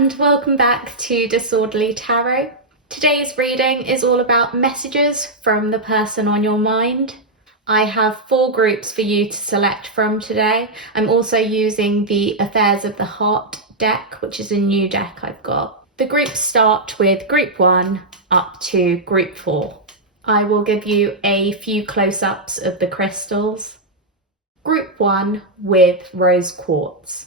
and welcome back to Disorderly Tarot. Today's reading is all about messages from the person on your mind. I have 4 groups for you to select from today. I'm also using the Affairs of the Heart deck, which is a new deck I've got. The groups start with group 1 up to group 4. I will give you a few close-ups of the crystals. Group 1 with rose quartz.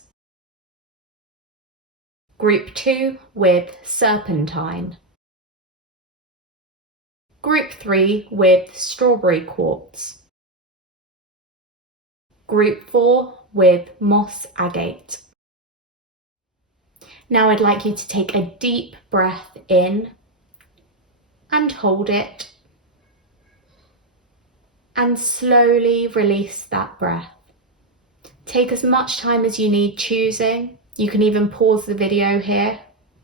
Group 2 with serpentine. Group 3 with strawberry quartz. Group 4 with moss agate. Now I'd like you to take a deep breath in and hold it, and slowly release that breath. Take as much time as you need choosing. You can even pause the video here.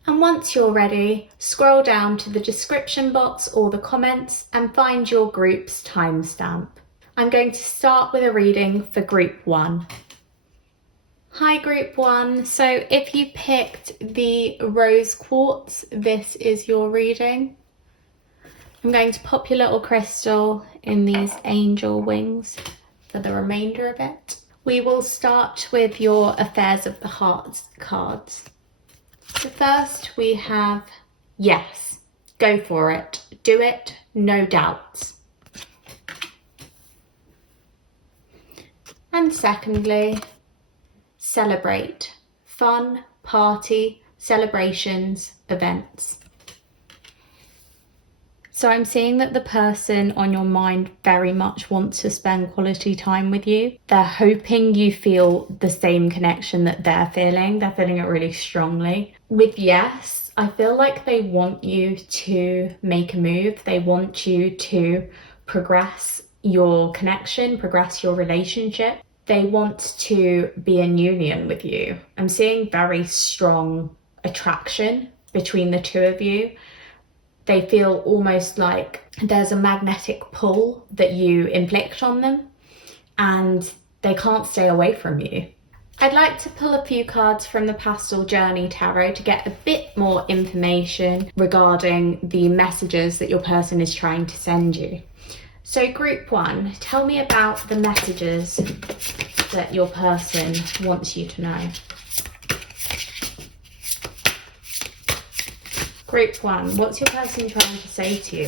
And once you're ready, scroll down to the description box or the comments and find your group's timestamp. I'm going to start with a reading for group 1. Hi group 1, so if you picked the rose quartz, this is your reading. I'm going to pop your little crystal in these angel wings for the remainder of it. We will start with your Affairs of the Heart cards. So first we have yes, go for it, do it, no doubts. And secondly, celebrate, fun, party, celebrations, events. So I'm seeing that the person on your mind very much wants to spend quality time with you. They're hoping you feel the same connection that they're feeling. They're feeling it really strongly. With yes, I feel like they want you to make a move. They want you to progress your connection, progress your relationship. They want to be in union with you. I'm seeing very strong attraction between the two of you. They feel almost like there's a magnetic pull that you inflict on them and they can't stay away from you. I'd like to pull a few cards from the Pastel Journey Tarot to get a bit more information regarding the messages that your person is trying to send you. So group 1, tell me about the messages that your person wants you to know. Group 1, what's your person trying to say to you?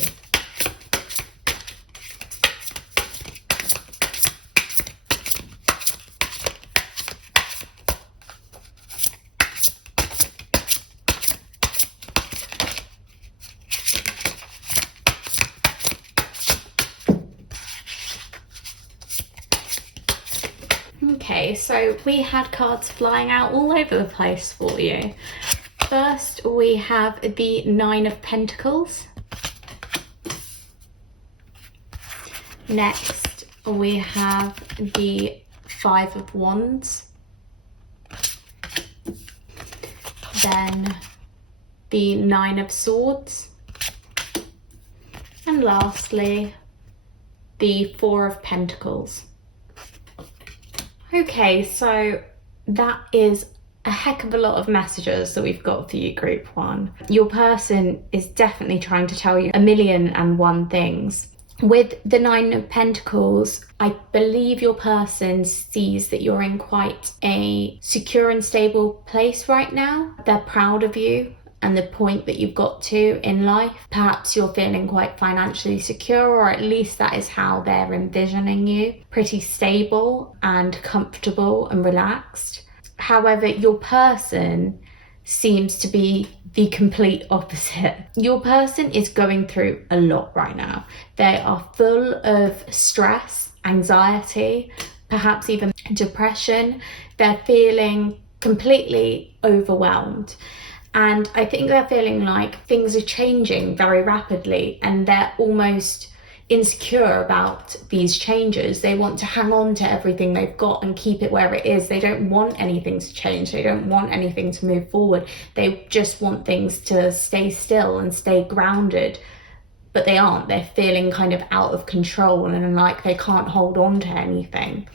Okay, so we had cards flying out all over the place for you. First, we have the 9 of Pentacles. Next, we have the 5 of Wands. Then the 9 of Swords. And lastly, the 4 of Pentacles. Okay, so that is a heck of a lot of messages that we've got for you, group 1. Your person is definitely trying to tell you 1,000,001 things. With the 9 of Pentacles, I believe your person sees that you're in quite a secure and stable place right now. They're proud of you and the point that you've got to in life. Perhaps you're feeling quite financially secure, or at least that is how they're envisioning you. Pretty stable and comfortable and relaxed. However, your person seems to be the complete opposite. Your person is going through a lot right now. They are full of stress, anxiety, perhaps even depression. They're feeling completely overwhelmed. And I think they're feeling like things are changing very rapidly and they're almost insecure about these changes. They want to hang on to everything they've got and keep it where it is. They don't want anything to change. They don't want anything to move forward. They just want things to stay still and stay grounded but they aren't. They're feeling kind of out of control and like they can't hold on to anything.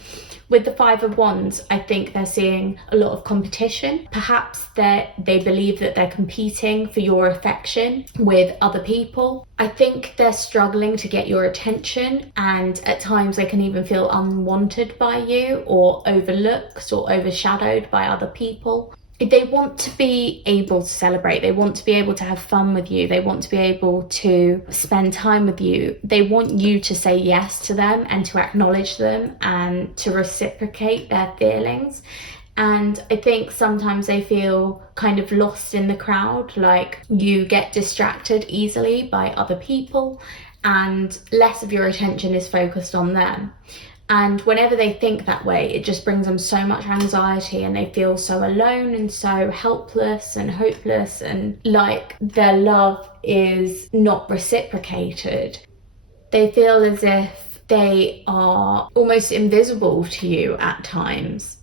With the Five of Wands, I think they're seeing a lot of competition. Perhaps they believe that they're competing for your affection with other people. I think they're struggling to get your attention, and at times they can even feel unwanted by you or overlooked or overshadowed by other people. They want to be able to celebrate. They want to be able to have fun with you. They want to be able to spend time with you. They want you to say yes to them and to acknowledge them and to reciprocate their feelings. And I think sometimes they feel kind of lost in the crowd, like you get distracted easily by other people and less of your attention is focused on them. And whenever they think that way, it just brings them so much anxiety and they feel so alone and so helpless and hopeless and like their love is not reciprocated. They feel as if they are almost invisible to you at times.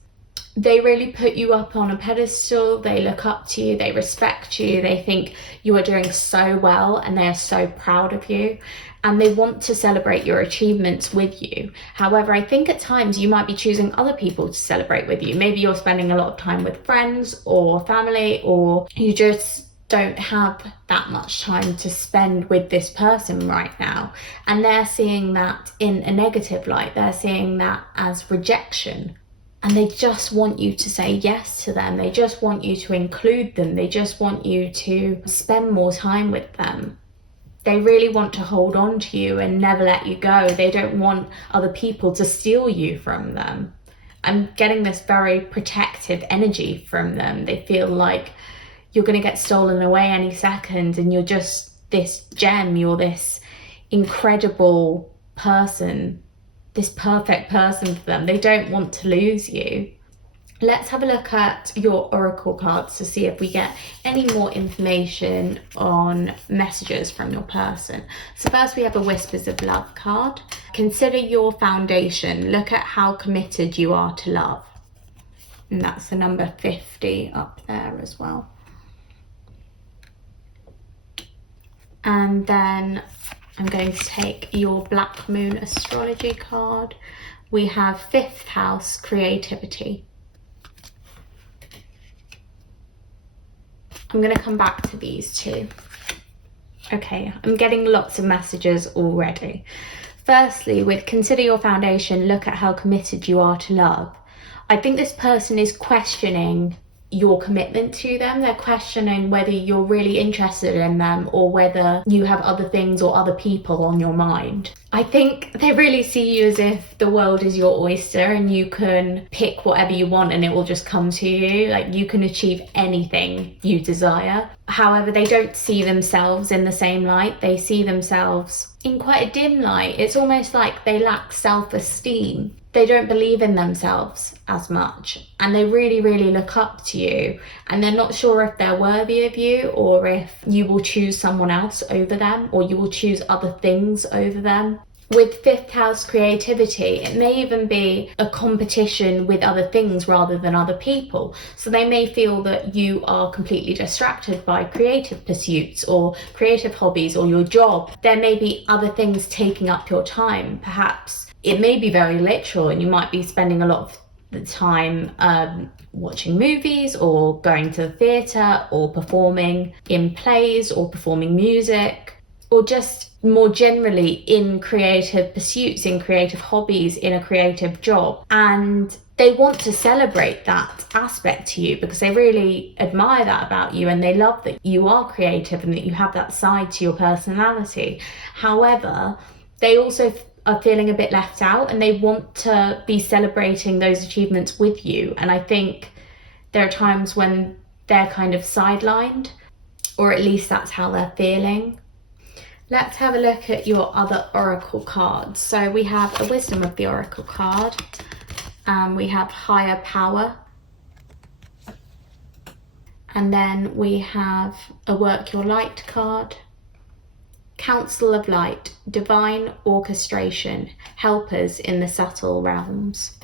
They really put you up on a pedestal. They look up to you, they respect you, they think you are doing so well and they are so proud of you. And they want to celebrate your achievements with you. However, I think at times you might be choosing other people to celebrate with you. Maybe you're spending a lot of time with friends or family, or you just don't have that much time to spend with this person right now. And they're seeing that in a negative light. They're seeing that as rejection. And they just want you to say yes to them. They just want you to include them. They just want you to spend more time with them. They really want to hold on to you and never let you go. They don't want other people to steal you from them. I'm getting this very protective energy from them. They feel like you're going to get stolen away any second and you're just this gem, you're this incredible person, this perfect person for them. They don't want to lose you. Let's have a look at your oracle cards to see if we get any more information on messages from your person. So first we have a Whispers of Love card. Consider your foundation. Look at how committed you are to love. And that's the number 50 up there as well. And then I'm going to take your Black Moon Astrology card. We have 5th house, creativity. I'm going to come back to these two. Okay, I'm getting lots of messages already. Firstly, with consider your foundation, look at how committed you are to love. I think this person is questioning your commitment to them. They're questioning whether you're really interested in them or whether you have other things or other people on your mind. I think they really see you as if the world is your oyster and you can pick whatever you want and it will just come to you. Like you can achieve anything you desire. However, they don't see themselves in the same light. They see themselves in quite a dim light. It's almost like they lack self-esteem. They don't believe in themselves as much and they really, really look up to you and they're not sure if they're worthy of you or if you will choose someone else over them or you will choose other things over them. With 5th house creativity, it may even be a competition with other things rather than other people. So they may feel that you are completely distracted by creative pursuits or creative hobbies or your job. There may be other things taking up your time. Perhaps it may be very literal and you might be spending a lot of the time watching movies or going to the theatre or performing in plays or performing music or just more generally in creative pursuits, in creative hobbies, in a creative job. And they want to celebrate that aspect to you because they really admire that about you and they love that you are creative and that you have that side to your personality. However, they also are feeling a bit left out and they want to be celebrating those achievements with you. And I think there are times when they're kind of sidelined, or at least that's how they're feeling. Let's have a look at your other oracle cards. So we have a Wisdom of the Oracle card. We have Higher Power. And then we have a Work Your Light card. Council of Light, Divine Orchestration, Helpers in the Subtle Realms.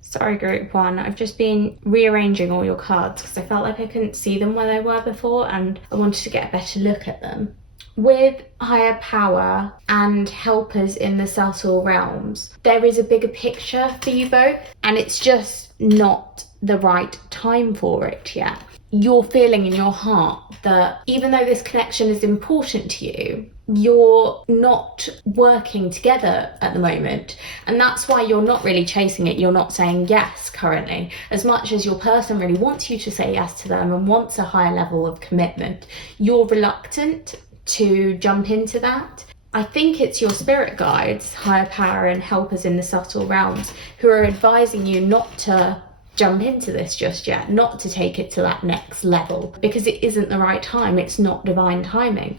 Sorry, Group 1, I've just been rearranging all your cards because I felt like I couldn't see them where they were before and I wanted to get a better look at them. With higher power and helpers in the subtle realms, there is a bigger picture for you both, and it's just not the right time for it yet. You're feeling in your heart that even though this connection is important to you, you're not working together at the moment, and that's why you're not really chasing it. You're not saying yes currently, as much as your person really wants you to say yes to them and wants a higher level of commitment. You're reluctant to jump into that. I think it's your spirit guides, higher power and helpers in the subtle realms, who are advising you not to jump into this just yet, not to take it to that next level, because it isn't the right time. It's not divine timing.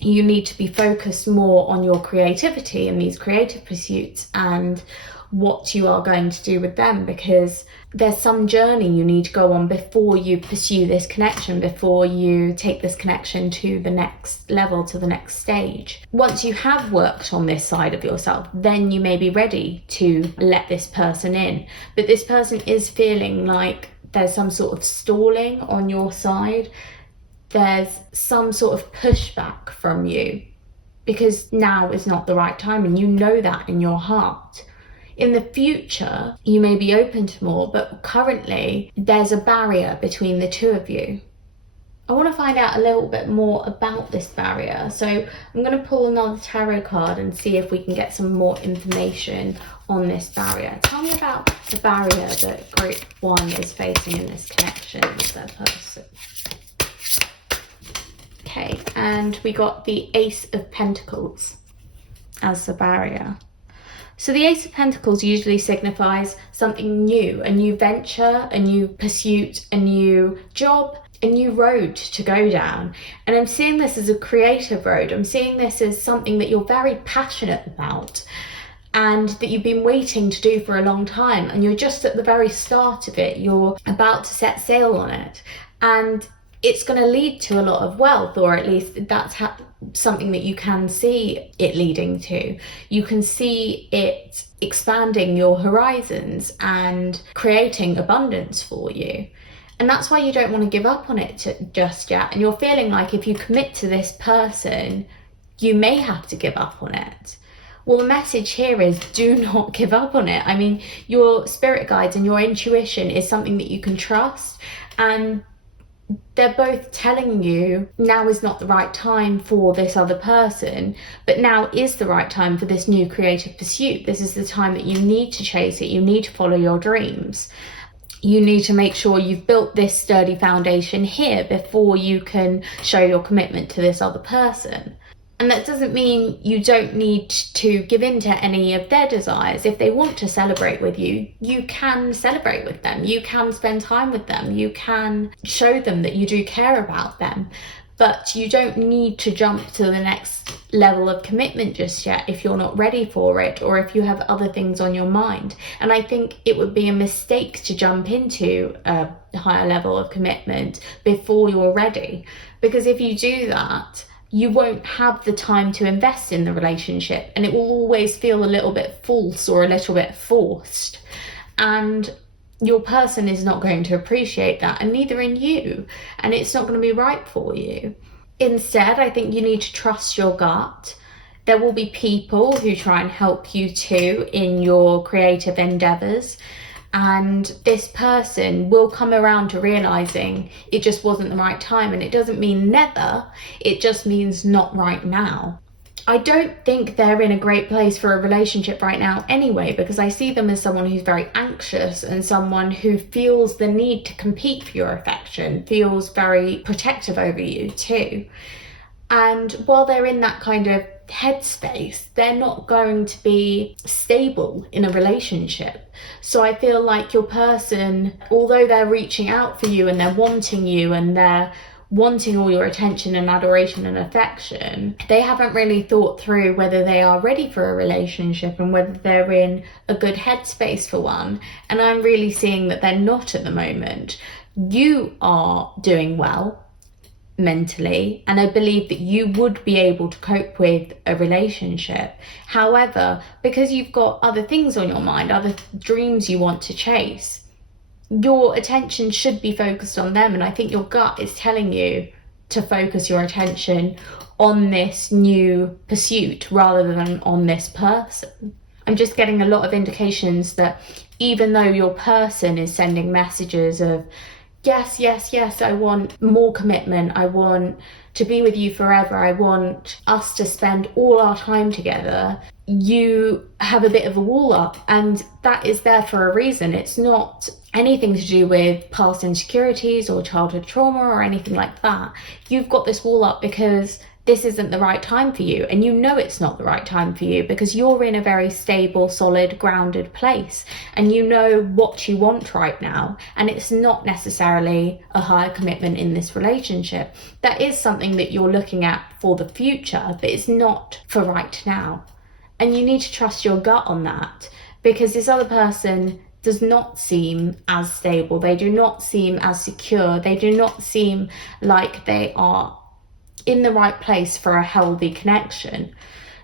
You need to be focused more on your creativity and these creative pursuits and what you are going to do with them, because there's some journey you need to go on before you pursue this connection, before you take this connection to the next level, to the next stage. Once you have worked on this side of yourself, then you may be ready to let this person in. But this person is feeling like there's some sort of stalling on your side. There's some sort of pushback from you, because now is not the right time, and you know that in your heart. In the future, you may be open to more, but currently there's a barrier between the two of you. I want to find out a little bit more about this barrier. So I'm going to pull another tarot card and see if we can get some more information on this barrier. Tell me about the barrier that Group 1 is facing in this connection with their person. Okay, and we got the Ace of Pentacles as the barrier. So the Ace of Pentacles usually signifies something new, a new venture, a new pursuit, a new job, a new road to go down. And I'm seeing this as a creative road. I'm seeing this as something that you're very passionate about and that you've been waiting to do for a long time. And you're just at the very start of it. You're about to set sail on it. And it's going to lead to a lot of wealth, or at least that's something that you can see it leading to. You can see it expanding your horizons and creating abundance for you. And that's why you don't want to give up on it just yet. And you're feeling like if you commit to this person, you may have to give up on it. Well, the message here is do not give up on it. I mean, your spirit guides and your intuition is something that you can trust, and they're both telling you now is not the right time for this other person, but now is the right time for this new creative pursuit. This is the time that you need to chase it. You need to follow your dreams. You need to make sure you've built this sturdy foundation here before you can show your commitment to this other person. And that doesn't mean you don't need to give in to any of their desires. If they want to celebrate with you, you can celebrate with them. You can spend time with them. You can show them that you do care about them. But you don't need to jump to the next level of commitment just yet if you're not ready for it, or if you have other things on your mind. And I think it would be a mistake to jump into a higher level of commitment before you're ready. Because if you do that, you won't have the time to invest in the relationship, and it will always feel a little bit false or a little bit forced. And your person is not going to appreciate that, and neither in you, and it's not going to be right for you. Instead, I think you need to trust your gut. There will be people who try and help you too in your creative endeavors. And this person will come around to realizing it just wasn't the right time. And it doesn't mean never, it just means not right now. I don't think they're in a great place for a relationship right now anyway, because I see them as someone who's very anxious and someone who feels the need to compete for your affection, feels very protective over you too. And while they're in that kind of headspace, they're not going to be stable in a relationship. So I feel like your person, although they're reaching out for you and they're wanting you and they're wanting all your attention and adoration and affection, they haven't really thought through whether they are ready for a relationship and whether they're in a good headspace for one. And I'm really seeing that they're not at the moment. You are doing well mentally, and I believe that you would be able to cope with a relationship. However, because you've got other things on your mind, other dreams you want to chase, your attention should be focused on them. And I think your gut is telling you to focus your attention on this new pursuit rather than on this person. I'm just getting a lot of indications that even though your person is sending messages of, yes, yes, yes, I want more commitment, I want to be with you forever, I want us to spend all our time together, you have a bit of a wall up, and that is there for a reason. It's not anything to do with past insecurities or childhood trauma or anything like that. You've got this wall up because this isn't the right time for you, and you know it's not the right time for you because you're in a very stable, solid, grounded place, and you know what you want right now, and it's not necessarily a higher commitment in this relationship. That is something that you're looking at for the future, but it's not for right now. And you need to trust your gut on that, because this other person does not seem as stable, they do not seem as secure, they do not seem like they are in the right place for a healthy connection.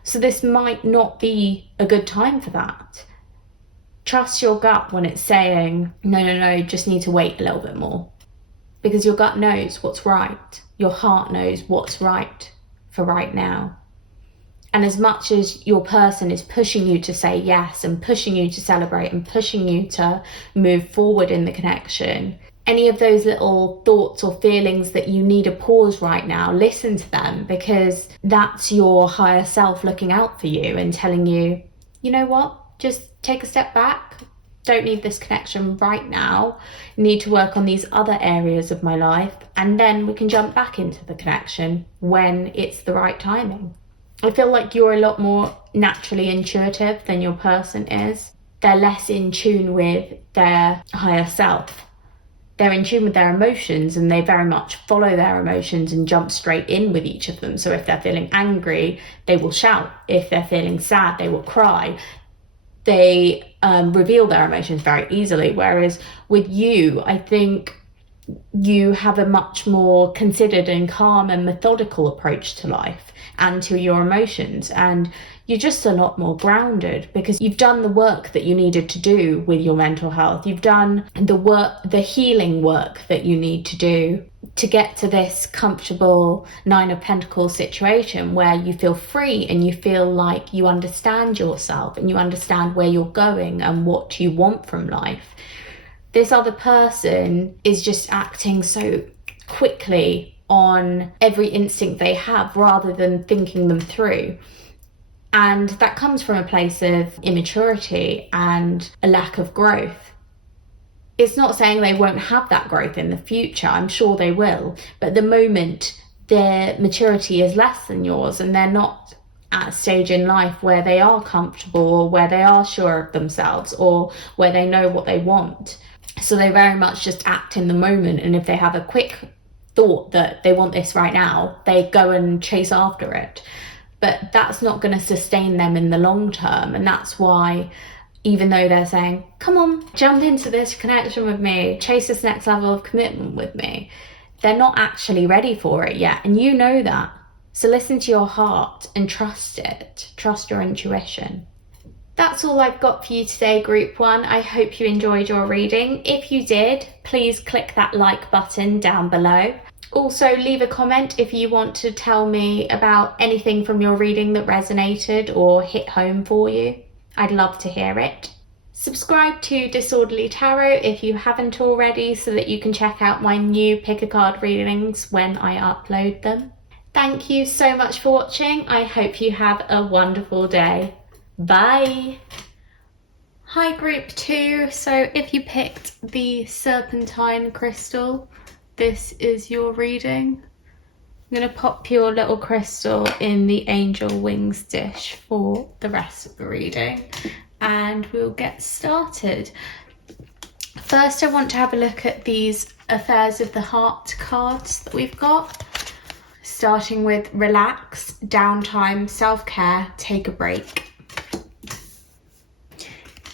So this might not be a good time for that. Trust your gut when it's saying, no, just need to wait a little bit more. Because your gut knows what's right. Your heart knows what's right for right now. And as much as your person is pushing you to say yes and pushing you to celebrate and pushing you to move forward in the connection, any of those little thoughts or feelings that you need a pause right now, listen to them, because that's your higher self looking out for you and telling you, you know what, just take a step back. Don't need this connection right now. Need to work on these other areas of my life, and then we can jump back into the connection when it's the right timing. I feel like you're a lot more naturally intuitive than your person is. They're less in tune with their higher self. They're in tune with their emotions, and they very much follow their emotions and jump straight in with each of them. So if they're feeling angry, they will shout. If they're feeling sad, they will cry. They reveal their emotions very easily. Whereas with you, I think you have a much more considered and calm and methodical approach to life and to your emotions, and you're just a lot more grounded because you've done the work that you needed to do with your mental health. You've done the healing work that you need to do to get to this comfortable Nine of Pentacles situation where you feel free and you feel like you understand yourself and you understand where you're going and what you want from life. This other person is just acting so quickly on every instinct they have rather than thinking them through. And that comes from a place of immaturity and a lack of growth. It's not saying they won't have that growth in the future. I'm sure they will. But at the moment, their maturity is less than yours, and they're not at a stage in life where they are comfortable or where they are sure of themselves or where they know what they want. So they very much just act in the moment. And if they have a quick thought that they want this right now, they go and chase after it. But that's not going to sustain them in the long term. And that's why, even though they're saying, come on, jump into this connection with me, chase this next level of commitment with me, they're not actually ready for it yet. And you know that. So listen to your heart and trust it. Trust your intuition. That's all I've got for you today, Group 1. I hope you enjoyed your reading. If you did, please click that like button down below. Also, leave a comment if you want to tell me about anything from your reading that resonated or hit home for you. I'd love to hear it. Subscribe to Disorderly Tarot if you haven't already, so that you can check out my new pick a card readings when I upload them. Thank you so much for watching. I hope you have a wonderful day. Bye. Hi Group 2. So if you picked the Serpentine crystal, this is your reading. I'm going to pop your little crystal in the angel wings dish for the rest of the reading, and we'll get started. First, I want to have a look at these Affairs of the Heart cards that we've got. Starting with relax, downtime, self-care, take a break.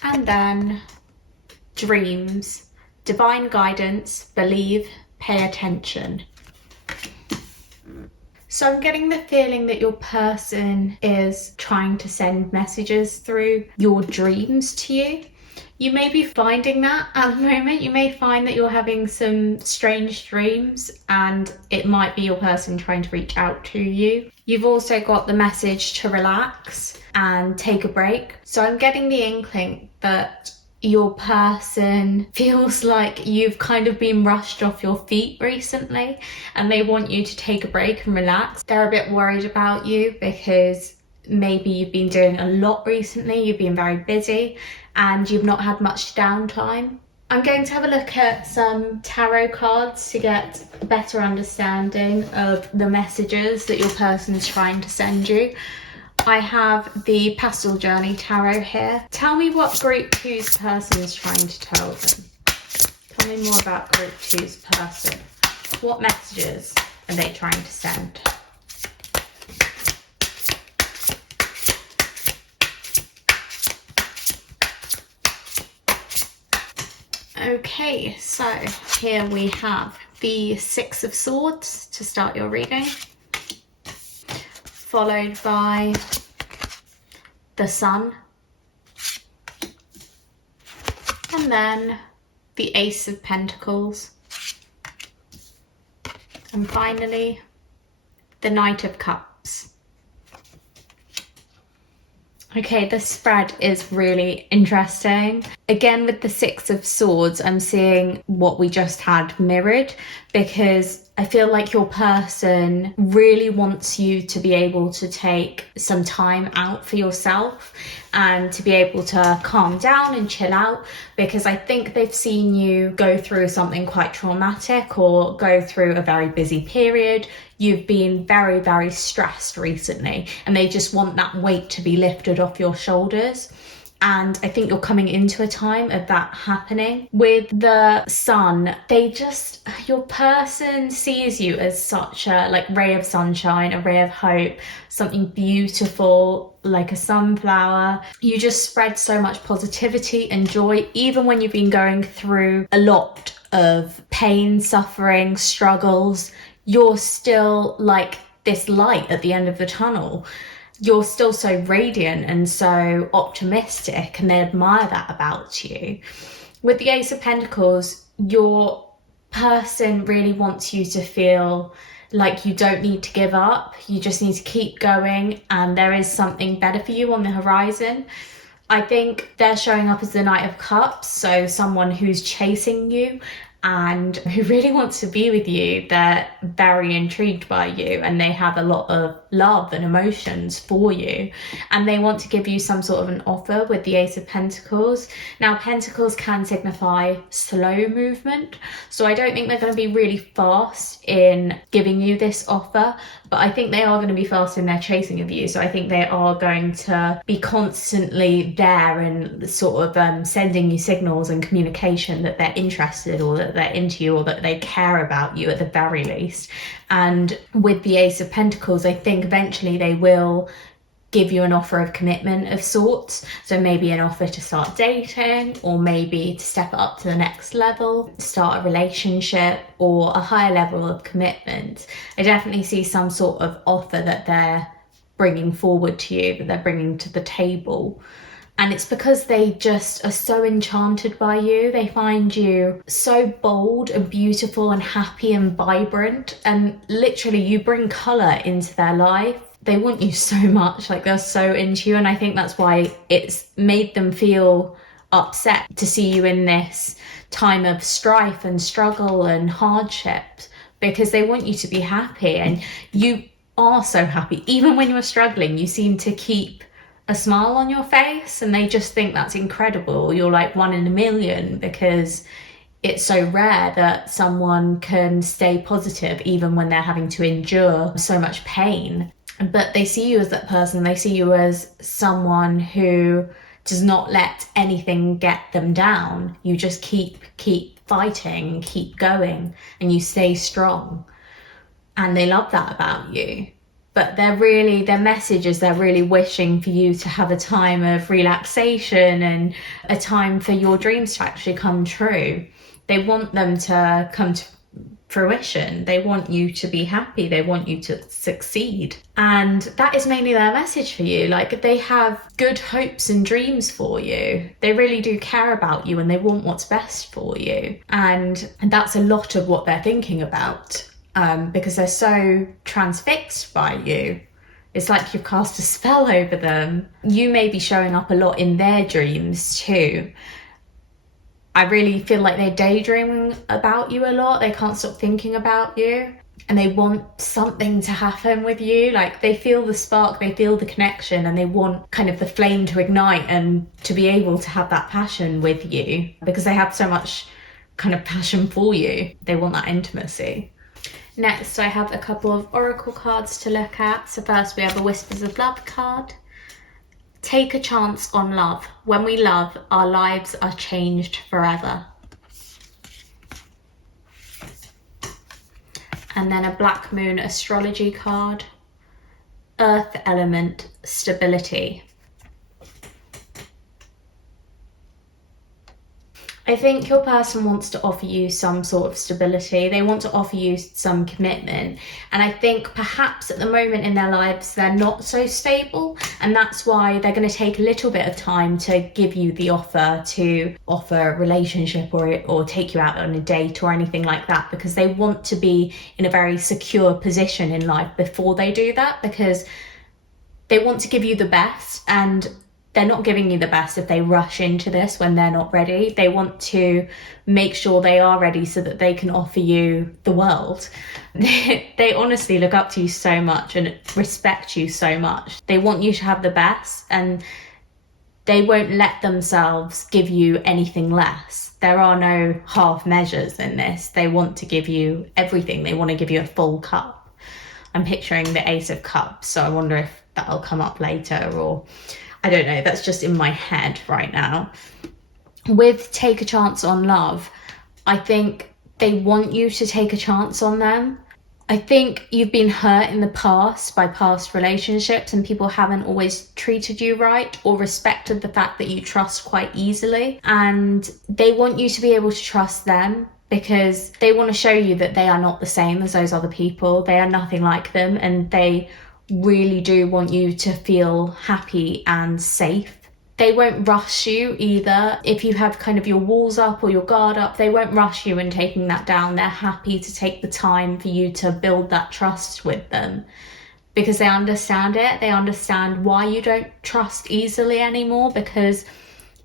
And then dreams, divine guidance, believe, pay attention. So I'm getting the feeling that your person is trying to send messages through your dreams to you. You may be finding that at the moment. You may find that you're having some strange dreams and it might be your person trying to reach out to you. You've also got the message to relax and take a break. So I'm getting the inkling that your person feels like you've kind of been rushed off your feet recently and they want you to take a break and relax. They're a bit worried about you because maybe you've been doing a lot recently, you've been very busy and you've not had much downtime. I'm going to have a look at some tarot cards to get a better understanding of the messages that your person's trying to send you. I have the Pastel Journey Tarot here. Tell me what group 2's person is trying to tell them. Tell me more about group 2's person. What messages are they trying to send? Okay, so here we have the 6 of Swords to start your reading, followed by the Sun, and then the Ace of Pentacles, and finally the Knight of Cups. Okay, this spread is really interesting. Again, with the 6 of Swords, I'm seeing what we just had mirrored, because I feel like your person really wants you to be able to take some time out for yourself and to be able to calm down and chill out, because I think they've seen you go through something quite traumatic or go through a very busy period. You've been very, very stressed recently and they just want that weight to be lifted off your shoulders. And I think you're coming into a time of that happening. With the Sun, your person sees you as such a ray of sunshine, a ray of hope, something beautiful, like a sunflower. You just spread so much positivity and joy, even when you've been going through a lot of pain, suffering, struggles. You're still like this light at the end of the tunnel. You're still so radiant and so optimistic, and they admire that about you. With the Ace of Pentacles, your person really wants you to feel like you don't need to give up. You just need to keep going and there is something better for you on the horizon. I think they're showing up as the Knight of Cups, so someone who's chasing you and who really wants to be with you. They're very intrigued by you and they have a lot of love and emotions for you, and they want to give you some sort of an offer with the Ace of Pentacles. Now, Pentacles can signify slow movement, so I don't think they're going to be really fast in giving you this offer, but I think they are going to be fast in their chasing of you. So I think they are going to be constantly there and sort of sending you signals and communication that they're interested or that they're into you or that they care about you at the very least. And with the Ace of Pentacles, I think eventually they will give you an offer of commitment of sorts. So maybe an offer to start dating, or maybe to step up to the next level, start a relationship, or a higher level of commitment. I definitely see some sort of offer that they're bringing forward to you, that they're bringing to the table. And it's because they just are so enchanted by you. They find you so bold and beautiful and happy and vibrant. And literally you bring colour into their life. They want you so much, like they're so into you. And I think that's why it's made them feel upset to see you in this time of strife and struggle and hardship, because they want you to be happy. And you are so happy. Even when you're struggling, you seem to keep a smile on your face, and they just think that's incredible. You're like one in a million, because it's so rare that someone can stay positive even when they're having to endure so much pain. But they see you as that person. They see you as someone who does not let anything get them down. You just keep fighting, keep going, and you stay strong. And they love that about you. But their message is they're really wishing for you to have a time of relaxation and a time for your dreams to actually come true. They want them to come fruition. They want you to be happy. They want you to succeed. And that is mainly their message for you. Like, they have good hopes and dreams for you. They really do care about you and they want what's best for you. And that's a lot of what they're thinking about, because they're so transfixed by you. It's like you've cast a spell over them. You may be showing up a lot in their dreams too. I really feel like they're daydreaming about you a lot. They can't stop thinking about you and they want something to happen with you. Like, they feel the spark, they feel the connection, and they want kind of the flame to ignite and to be able to have that passion with you because they have so much kind of passion for you. They want that intimacy. Next, I have a couple of oracle cards to look at. So first we have a Whispers of Love card. Take a chance on love. When we love, our lives are changed forever. And then a Black Moon Astrology card. Earth element, stability. I think your person wants to offer you some sort of stability. They want to offer you some commitment. And I think perhaps at the moment in their lives, they're not so stable. And that's why they're going to take a little bit of time to give you the offer, to offer a relationship or take you out on a date or anything like that, because they want to be in a very secure position in life before they do that, because they want to give you the best, and they're not giving you the best if they rush into this when they're not ready. They want to make sure they are ready so that they can offer you the world. They honestly look up to you so much and respect you so much. They want you to have the best, and they won't let themselves give you anything less. There are no half measures in this. They want to give you everything. They want to give you a full cup. I'm picturing the Ace of Cups, so I wonder if that'll come up later, or I don't know, that's just in my head right now. With Take a Chance on Love, I think they want you to take a chance on them. I think you've been hurt in the past by past relationships and people haven't always treated you right or respected the fact that you trust quite easily. And they want you to be able to trust them because they want to show you that they are not the same as those other people. They are nothing like them, and they really do want you to feel happy and safe. They won't rush you either. If you have kind of your walls up or your guard up, they won't rush you in taking that down. They're happy to take the time for you to build that trust with them because they understand it. They understand why you don't trust easily anymore, because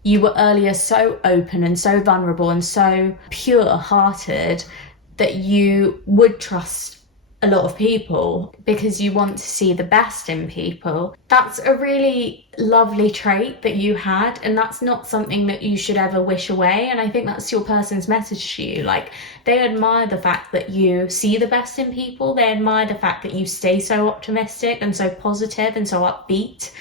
you were earlier so open and so vulnerable and so pure-hearted that you would trust a lot of people because you want to see the best in people. That's a really lovely trait that you had, and that's not something that you should ever wish away. And I think that's your person's message to you. Like, they admire the fact that you see the best in people. They admire the fact that you stay so optimistic and so positive and so upbeat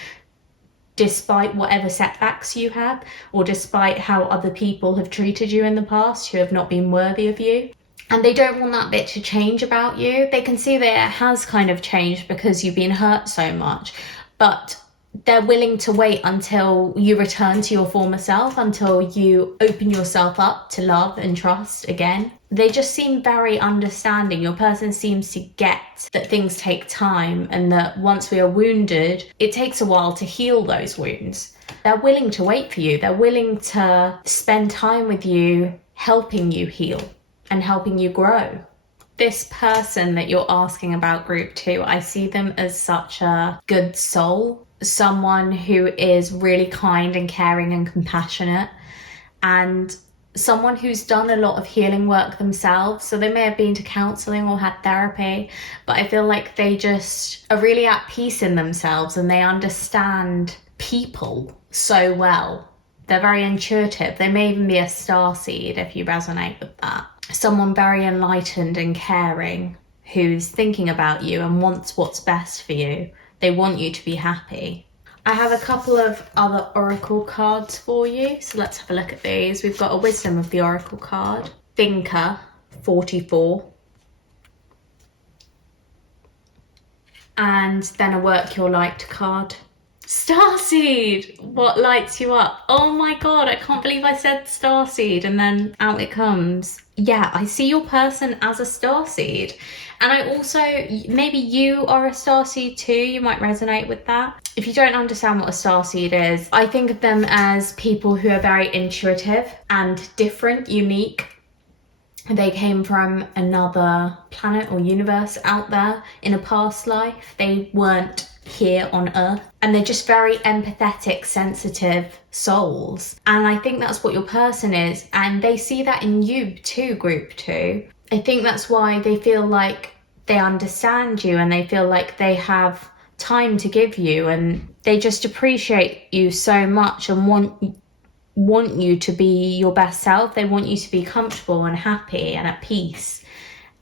despite whatever setbacks you have, or despite how other people have treated you in the past who have not been worthy of you. And they don't want that bit to change about you. They can see that it has kind of changed because you've been hurt so much, but they're willing to wait until you return to your former self, until you open yourself up to love and trust again. They just seem very understanding. Your person seems to get that things take time, and that once we are wounded, it takes a while to heal those wounds. They're willing to wait for you. They're willing to spend time with you, helping you heal and helping you grow. This person that you're asking about, group 2, I see them as such a good soul, someone who is really kind and caring and compassionate, and someone who's done a lot of healing work themselves. So they may have been to counselling or had therapy, but I feel like they just are really at peace in themselves and they understand people so well. They're very intuitive. They may even be a starseed if you resonate with that. Someone very enlightened and caring who's thinking about you and wants what's best for you. They want you to be happy. I have a couple of other oracle cards for you, so let's have a look at these. We've got a Wisdom of the Oracle card, Thinker 44, and then a Work Your Light card. Starseed! What lights you up? Oh my god, I can't believe I said starseed and then out it comes. Yeah, I see your person as a starseed. And I also, maybe you are a starseed too, you might resonate with that. If you don't understand what a starseed is, I think of them as people who are very intuitive and different, unique. They came from another planet or universe out there in a past life. They weren't here on Earth. And they're just very empathetic, sensitive souls. And I think that's what your person is. And they see that in you too, group 2. I think that's why they feel like they understand you and they feel like they have time to give you, and they just appreciate you so much and want you to be your best self. They want you to be comfortable and happy and at peace,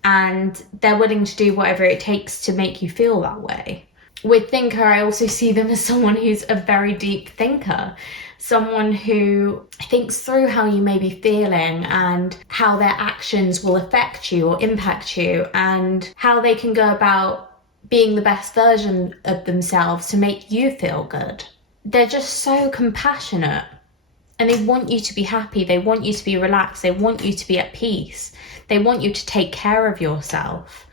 and they're willing to do whatever it takes to make you feel that way. With thinker, I also see them as someone who's a very deep thinker, someone who thinks through how you may be feeling and how their actions will affect you or impact you, and how they can go about being the best version of themselves to make you feel good. They're just so compassionate. And they want you to be happy, they want you to be relaxed, they want you to be at peace, they want you to take care of yourself.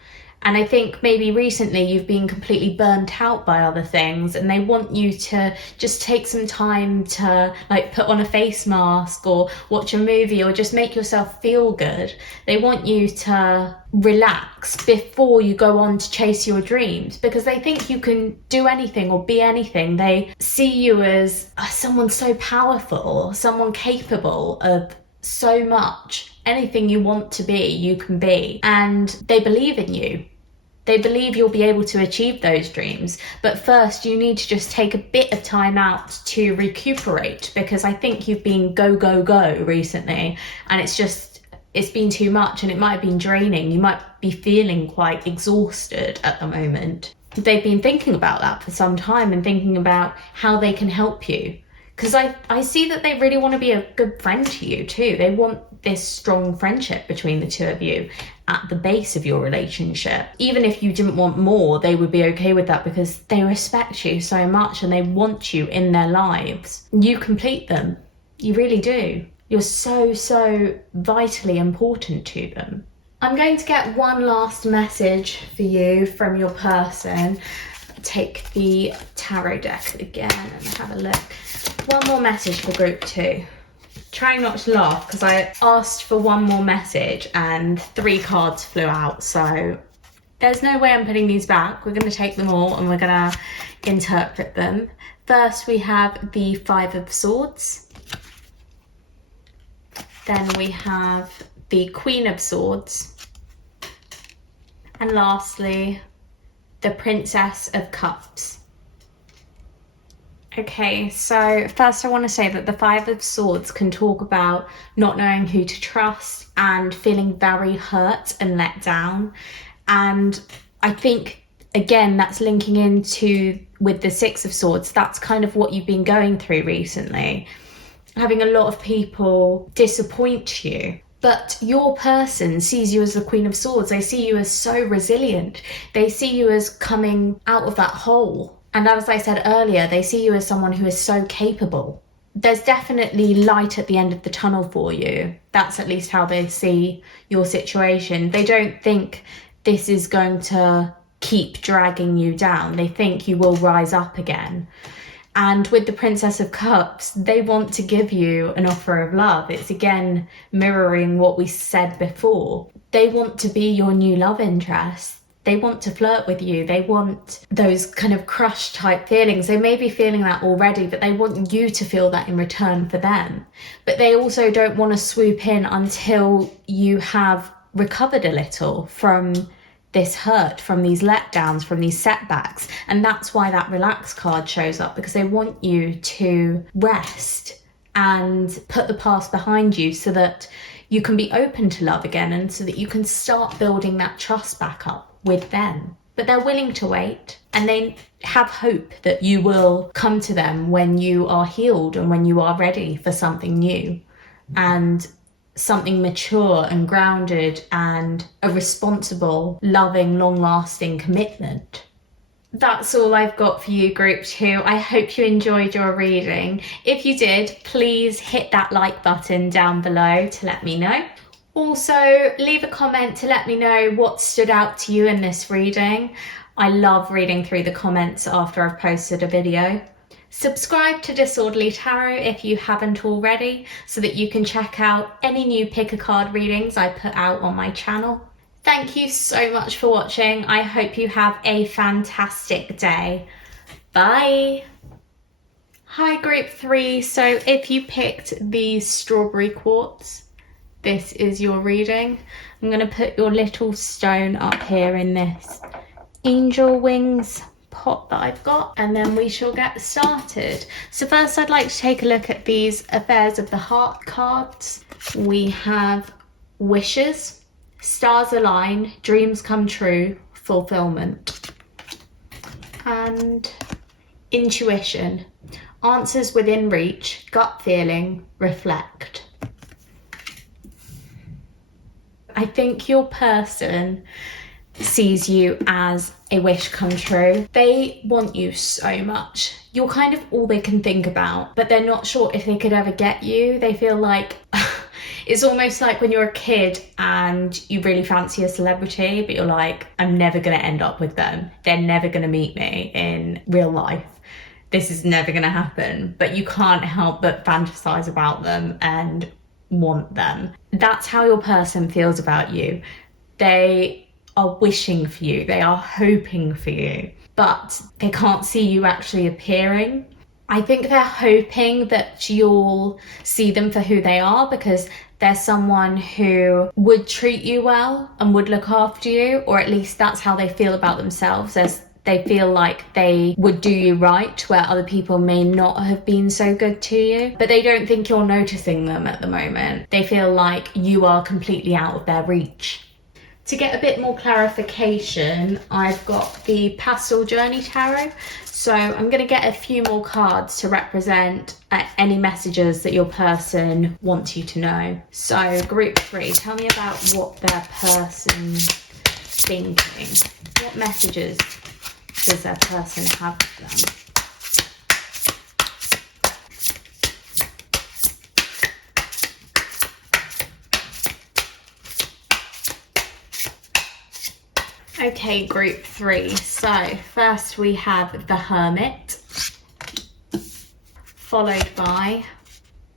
And I think maybe recently you've been completely burnt out by other things, and they want you to just take some time to like put on a face mask or watch a movie or just make yourself feel good. They want you to relax before you go on to chase your dreams, because they think you can do anything or be anything. They see you as someone so powerful, someone capable of so much. Anything you want to be, you can be. And they believe in you. They believe you'll be able to achieve those dreams. But first, you need to just take a bit of time out to recuperate, because I think you've been go, go, go recently. And it's been too much, and it might have been draining. You might be feeling quite exhausted at the moment. They've been thinking about that for some time and thinking about how they can help you. Because I see that they really want to be a good friend to you too. They want this strong friendship between the two of you at the base of your relationship. Even if you didn't want more, they would be okay with that, because they respect you so much and they want you in their lives. You complete them. You really do. You're so, so vitally important to them. I'm going to get one last message for you from your person. Take the tarot deck again and have a look. One more message for group 2. Trying not to laugh because I asked for one more message and 3 cards flew out, so there's no way I'm putting these back. We're going to take them all and we're going to interpret them. First we have the 5 of Swords. Then we have the Queen of Swords. And lastly, the Princess of Cups. Okay, so first I want to say that the 5 of Swords can talk about not knowing who to trust and feeling very hurt and let down. And I think, again, that's linking into with the 6 of Swords. That's kind of what you've been going through recently. Having a lot of people disappoint you. But your person sees you as the Queen of Swords. They see you as so resilient. They see you as coming out of that hole. And as I said earlier, they see you as someone who is so capable. There's definitely light at the end of the tunnel for you. That's at least how they see your situation. They don't think this is going to keep dragging you down. They think you will rise up again. And with the Princess of Cups, they want to give you an offer of love. It's again mirroring what we said before. They want to be your new love interest. They want to flirt with you. They want those kind of crush type feelings. They may be feeling that already, but they want you to feel that in return for them. But they also don't want to swoop in until you have recovered a little from this hurt, from these letdowns, from these setbacks. And that's why that relax card shows up, because they want you to rest and put the past behind you so that you can be open to love again, and so that you can start building that trust back up with them. But they're willing to wait, and they have hope that you will come to them when you are healed and when you are ready for something new and something mature and grounded and a responsible, loving, long-lasting commitment. that's all I've got for you, group 2. I hope you enjoyed your reading. If you did, please hit that like button down below to let me know. Also, leave a comment to let me know what stood out to you in this reading. I love reading through the comments after I've posted a video. Subscribe to Disorderly Tarot if you haven't already, so that you can check out any new pick a card readings I put out on my channel. Thank you so much for watching. I hope you have a fantastic day. Bye. Hi group 3. So if you picked the strawberry quartz, this is your reading. I'm going to put your little stone up here in this angel wings pot that I've got, and then we shall get started. So first I'd like to take a look at these Affairs of the Heart cards. We have wishes, stars align, dreams come true, fulfillment. And intuition, answers within reach, gut feeling, reflect. I think your person sees you as a wish come true. They want you so much. You're kind of all they can think about, but they're not sure if they could ever get you. They feel like it's almost like when you're a kid and you really fancy a celebrity, but you're like, I'm never going to end up with them. They're never going to meet me in real life. This is never going to happen, but you can't help but fantasize about them and want them. That's how your person feels about you. They are wishing for you, they are hoping for you, but they can't see you actually appearing. I think they're hoping that you'll see them for who they are, because they're someone who would treat you well and would look after you, or at least that's how they feel about themselves. They feel like they would do you right, where other people may not have been so good to you, but they don't think you're noticing them at the moment. They feel like you are completely out of their reach. To get a bit more clarification, I've got the Pastel Journey Tarot. So I'm going to get a few more cards to represent any messages that your person wants you to know. So group 3, tell me about what their person's thinking. What messages does their person have for them? Okay, group 3. So first we have the Hermit, followed by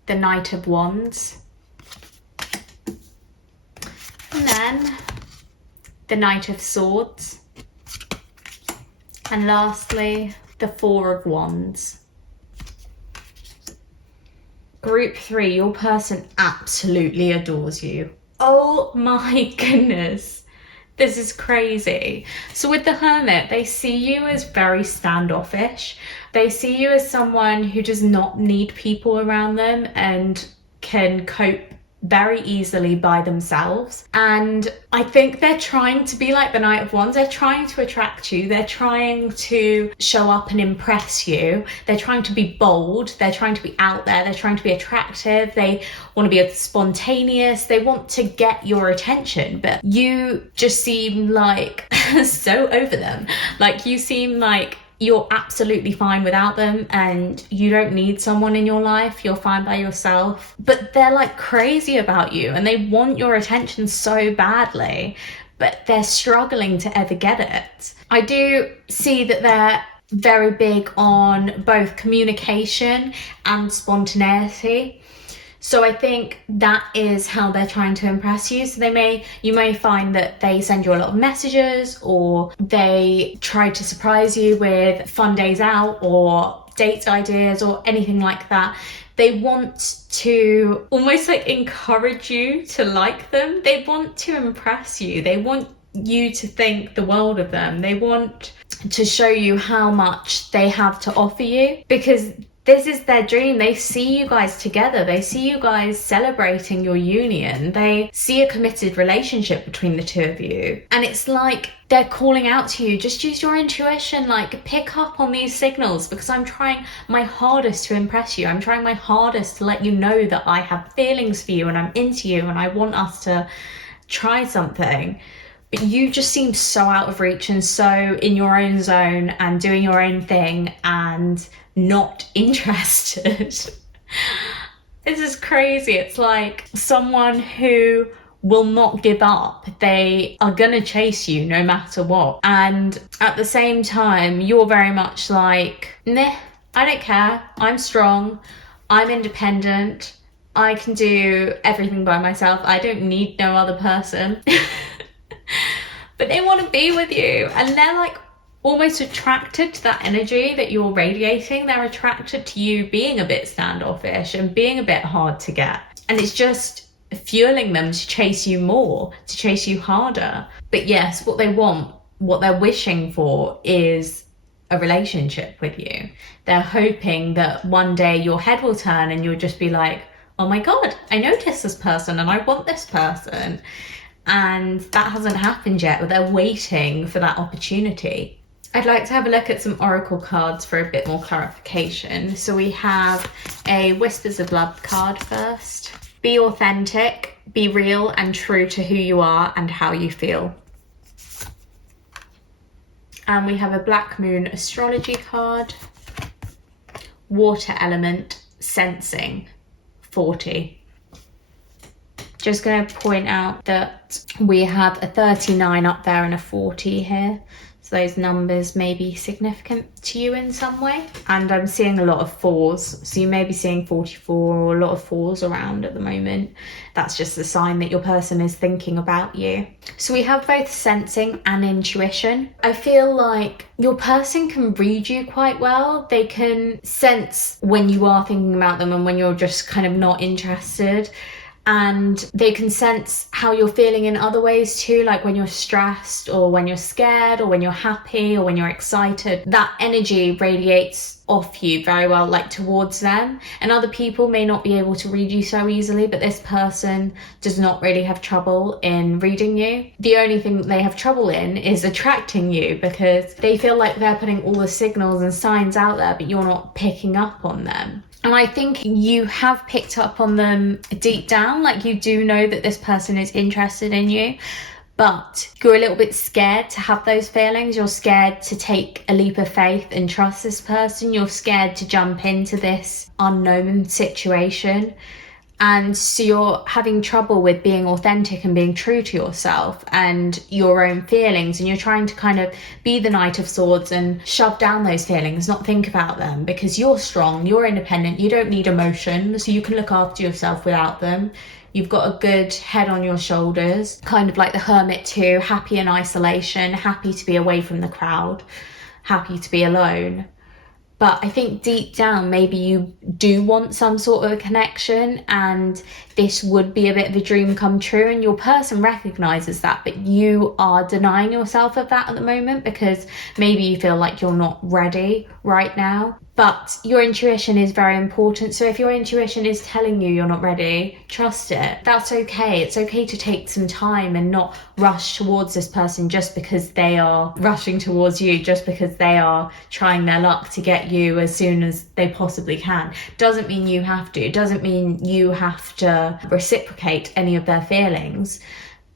the Knight of Wands, and then the Knight of Swords, and lastly the Four of Wands. Group 3, your person absolutely adores you. Oh my goodness. This is crazy. So with the Hermit, they see you as very standoffish. They see you as someone who does not need people around them and can cope very easily by themselves. And I think they're trying to be like the Knight of Wands. They're trying to attract you. They're trying to show up and impress you. They're trying to be bold. They're trying to be out there. They're trying to be attractive. They want to be spontaneous. They want to get your attention, but you just seem like so over them. Like you seem like you're absolutely fine without them and you don't need someone in your life. You're fine by yourself, but they're like crazy about you and they want your attention so badly, but they're struggling to ever get it. I do see that they're very big on both communication and spontaneity. So I think that is how they're trying to impress you. So you may find that they send you a lot of messages, or they try to surprise you with fun days out or date ideas or anything like that. They want to almost like encourage you to like them. They want to impress you. They want you to think the world of them. They want to show you how much they have to offer you, because this is their dream. They see you guys together. They see you guys celebrating your union. They see a committed relationship between the two of you. And it's like they're calling out to you, just use your intuition, like pick up on these signals, because I'm trying my hardest to impress you. I'm trying my hardest to let you know that I have feelings for you and I'm into you and I want us to try something. but you just seem so out of reach and so in your own zone and doing your own thing and not interested. This is crazy. It's like someone who will not give up. They are gonna chase you no matter what. And at the same time, you're very much like, nah, I don't care. I'm strong. I'm independent. I can do everything by myself. I don't need no other person. But they want to be with you, and they're like almost attracted to that energy that you're radiating. They're attracted to you being a bit standoffish and being a bit hard to get. And it's just fueling them to chase you more, to chase you harder. But yes, what they want, what they're wishing for is a relationship with you. They're hoping that one day your head will turn and you'll just be like, oh my God, I noticed this person and I want this person. And that hasn't happened yet, but they're waiting for that opportunity. I'd like to have a look at some oracle cards for a bit more clarification. So we have a Whispers of Love card first. Be authentic, be real and true to who you are and how you feel. And we have a Black Moon Astrology card. Water element, sensing, 40. Just going to point out that we have a 39 up there and a 40 here. So those numbers may be significant to you in some way. And I'm seeing a lot of 4s. So you may be seeing 44 or a lot of 4s around at the moment. That's just a sign that your person is thinking about you. So we have both sensing and intuition. I feel like your person can read you quite well. They can sense when you are thinking about them and when you're just kind of not interested. And they can sense how you're feeling in other ways too, like when you're stressed or when you're scared or when you're happy or when you're excited. That energy radiates off you very well, like towards them. And other people may not be able to read you so easily, but this person does not really have trouble in reading you. The only thing they have trouble in is attracting you, because they feel like they're putting all the signals and signs out there, but you're not picking up on them. And I think you have picked up on them deep down, like you do know that this person is interested in you, but you're a little bit scared to have those feelings. You're scared to take a leap of faith and trust this person. You're scared to jump into this unknown situation. And so you're having trouble with being authentic and being true to yourself and your own feelings. And you're trying to kind of be the Knight of Swords and shove down those feelings, not think about them, because you're strong, you're independent, you don't need emotion, so you can look after yourself without them. You've got a good head on your shoulders, kind of like the hermit too, happy in isolation, happy to be away from the crowd, happy to be alone. But I think deep down, maybe you do want some sort of a connection, and this would be a bit of a dream come true, and your person recognizes that, but you are denying yourself of that at the moment because maybe you feel like you're not ready right now. But your intuition is very important. So if your intuition is telling you you're not ready, trust it. That's okay. It's okay to take some time and not rush towards this person just because they are rushing towards you, just because they are trying their luck to get you as soon as they possibly can. Doesn't mean you have to. Doesn't mean you have to reciprocate any of their feelings.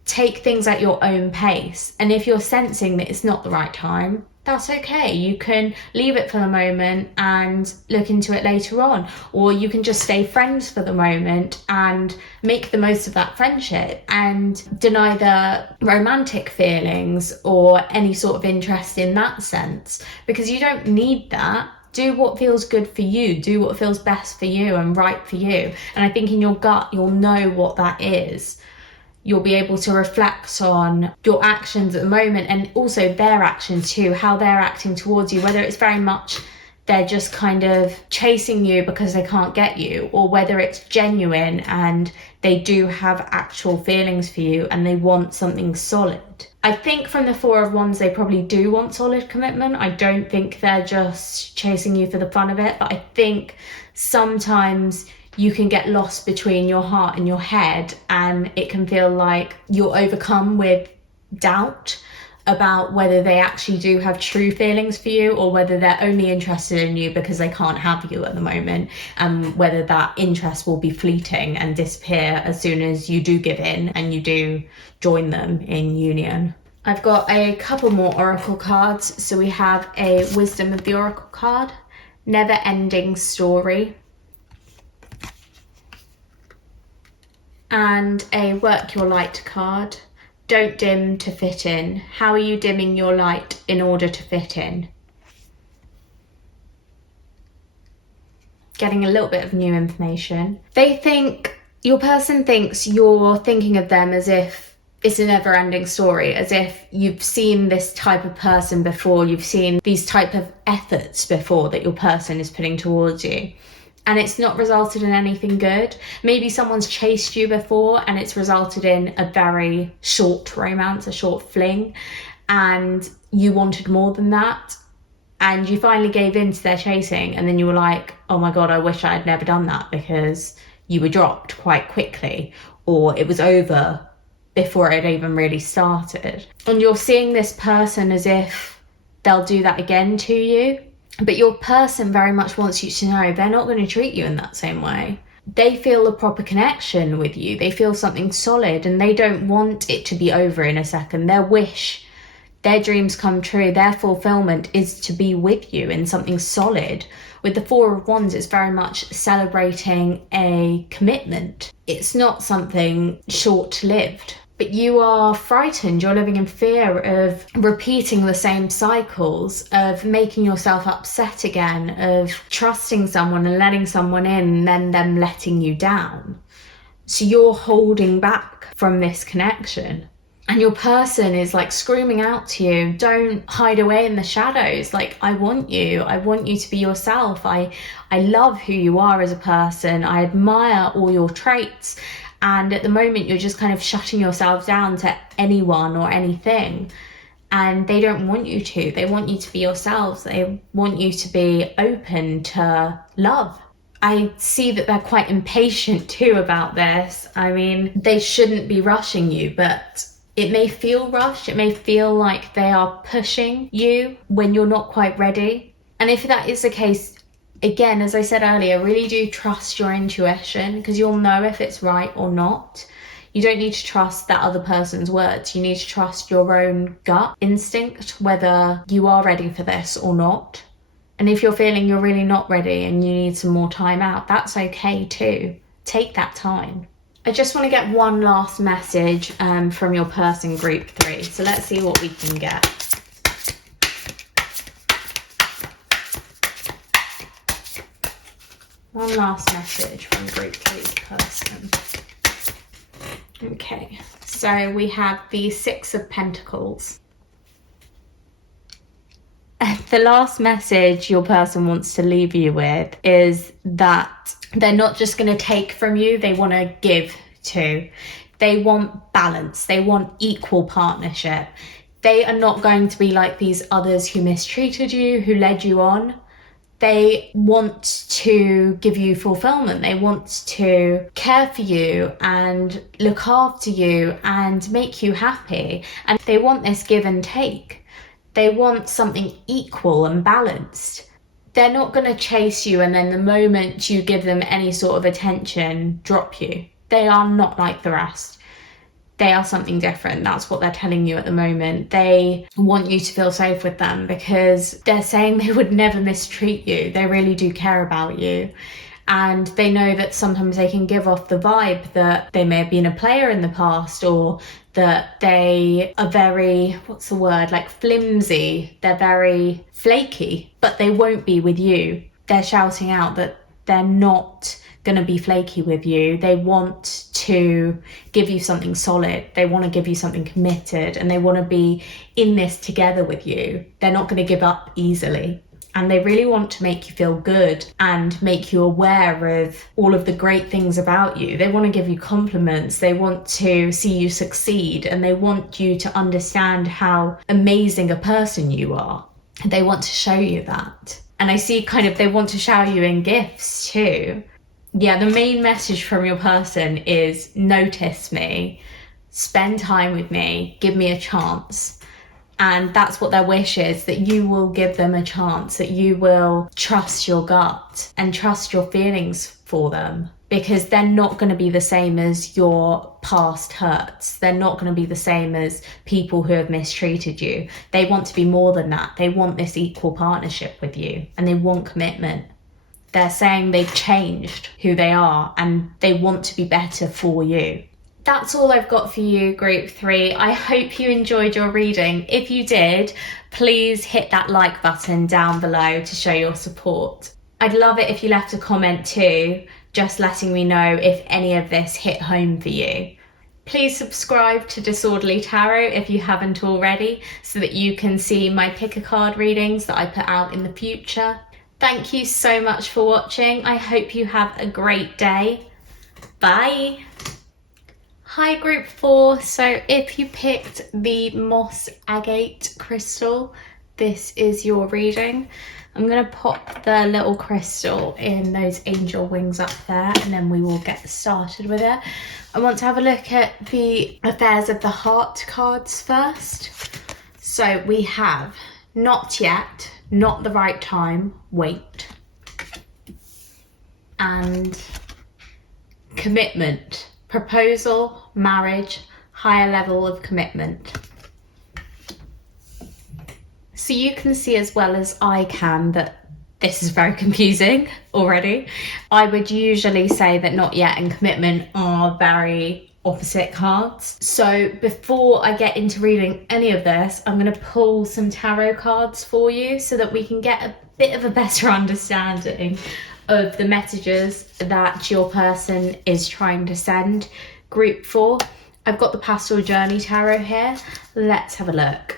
Take things at your own pace. And if you're sensing that it's not the right time, that's okay. You can leave it for the moment and look into it later on, or you can just stay friends for the moment and make the most of that friendship and deny the romantic feelings or any sort of interest in that sense, because you don't need that. Do what feels good for you, do what feels best for you and right for you. And I think in your gut, you'll know what that is. You'll be able to reflect on your actions at the moment, and also their actions too, how they're acting towards you, whether it's very much they're just kind of chasing you because they can't get you, or whether it's genuine and they do have actual feelings for you and they want something solid. I think from the Four of Wands, they probably do want solid commitment. I don't think they're just chasing you for the fun of it, but I think sometimes you can get lost between your heart and your head, and it can feel like you're overcome with doubt about whether they actually do have true feelings for you, or whether they're only interested in you because they can't have you at the moment, and whether that interest will be fleeting and disappear as soon as you do give in and you do join them in union. I've got a couple more oracle cards. So we have a Wisdom of the Oracle card, Never Ending Story, and a Work Your Light card, Don't Dim to Fit In. How are you dimming your light in order to fit in? Getting a little bit of new information. Your person thinks you're thinking of them as if it's a never-ending story, as if you've seen this type of person before, you've seen these type of efforts before that your person is putting towards you, and it's not resulted in anything good. Maybe someone's chased you before and it's resulted in a very short romance, a short fling, and you wanted more than that, and you finally gave in to their chasing, and then you were like, oh my god, I wish I had never done that, because you were dropped quite quickly, or it was over before it even really started. And you're seeing this person as if they'll do that again to you, but your person very much wants you to know they're not going to treat you in that same way. They feel a proper connection with you, they feel something solid, and they don't want it to be over in a second. Their wish, their dreams come true, their fulfillment is to be with you in something solid. With the Four of Wands, it's very much celebrating a commitment. It's not something short-lived. But you are frightened, you're living in fear of repeating the same cycles, of making yourself upset again, of trusting someone and letting someone in and then them letting you down. So you're holding back from this connection. And your person is like screaming out to you, don't hide away in the shadows. Like, I want you to be yourself. I love who you are as a person. I admire all your traits. And at the moment, you're just kind of shutting yourself down to anyone or anything. And they don't want you to. They want you to be yourselves. They want you to be open to love. I see that they're quite impatient too about this. I mean, they shouldn't be rushing you, but it may feel rushed. It may feel like they are pushing you when you're not quite ready. And if that is the case, again, as I said earlier, really do trust your intuition, because you'll know if it's right or not. You don't need to trust that other person's words. You need to trust your own gut instinct, whether you are ready for this or not. And if you're feeling you're really not ready and you need some more time out, that's okay too. Take that time. I just want to get one last message from your person group 3. So let's see what we can get. One last message from group 3's person. Okay, so we have the 6 of Pentacles. The last message your person wants to leave you with is that they're not just going to take from you, they want to give too. They want balance, they want equal partnership. They are not going to be like these others who mistreated you, who led you on. They want to give you fulfillment. They want to care for you and look after you and make you happy. And they want this give and take. They want something equal and balanced. They're not going to chase you and then the moment you give them any sort of attention, drop you. They are not like the rest. They are something different. That's what they're telling you at the moment. They want you to feel safe with them because they're saying they would never mistreat you. They really do care about you. And they know that sometimes they can give off the vibe that they may have been a player in the past, or that they are very, what's the word, like flimsy. They're very flaky, but they won't be with you. They're shouting out that they're not going to be flaky with you. They want to give you something solid. They want to give you something committed, and they want to be in this together with you. They're not going to give up easily. And they really want to make you feel good and make you aware of all of the great things about you. They want to give you compliments. They want to see you succeed, and they want you to understand how amazing a person you are. They want to show you that. And I see kind of they want to shower you in gifts too. Yeah, the main message from your person is notice me, spend time with me, give me a chance. And that's what their wish is, that you will give them a chance, that you will trust your gut and trust your feelings for them, because they're not going to be the same as your past hurts. They're not going to be the same as people who have mistreated you. They want to be more than that. They want this equal partnership with you, and they want commitment. They're saying they've changed who they are and they want to be better for you. That's all I've got for you, Group 3. I hope you enjoyed your reading. If you did, please hit that like button down below to show your support. I'd love it if you left a comment too, just letting me know if any of this hit home for you. Please subscribe to Disorderly Tarot if you haven't already, so that you can see my pick a card readings that I put out in the future. Thank you so much for watching. I hope you have a great day. Bye. Hi Group 4, so if you picked the moss agate crystal, this is your reading. I'm going to pop the little crystal in those angel wings up there, and then we will get started with it. I want to have a look at the affairs of the heart cards first. So we have not yet, not the right time, wait. And commitment, proposal, marriage, higher level of commitment. So you can see as well as I can that this is very confusing already. I would usually say that not yet and commitment are very opposite cards. So before I get into reading any of this, I'm going to pull some tarot cards for you so that we can get a bit of a better understanding of the messages that your person is trying to send. Group 4, I've got the Pastel Journey Tarot here. Let's have a look.